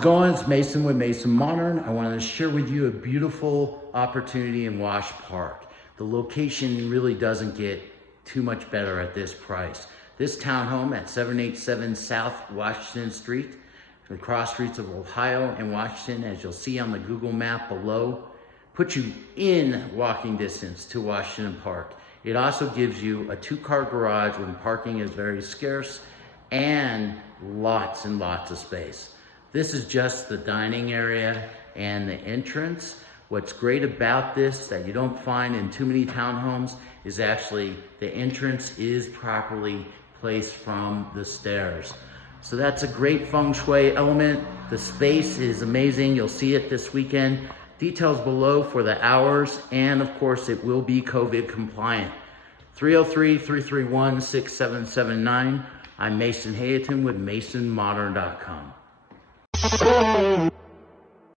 it going? It's Mason with Mason Modern. I wanted to share with you a beautiful opportunity in Wash Park. The location really doesn't get too much better at this price. This townhome at 787 South Washington Street, the cross streets of Ohio and Washington, as you'll see on the Google map below, puts you in walking distance to Washington Park. It also gives you a 2-car garage when parking is very scarce and lots and lots of space. This is just the dining area and the entrance. What's great about this that you don't find in too many townhomes is actually the entrance is properly placed from the stairs. So that's a great feng shui element. The space is amazing. You'll see it this weekend. Details below for the hours, and of course it will be COVID compliant. 303-331-6779. I'm Mason Hayton with MASONmodern.com.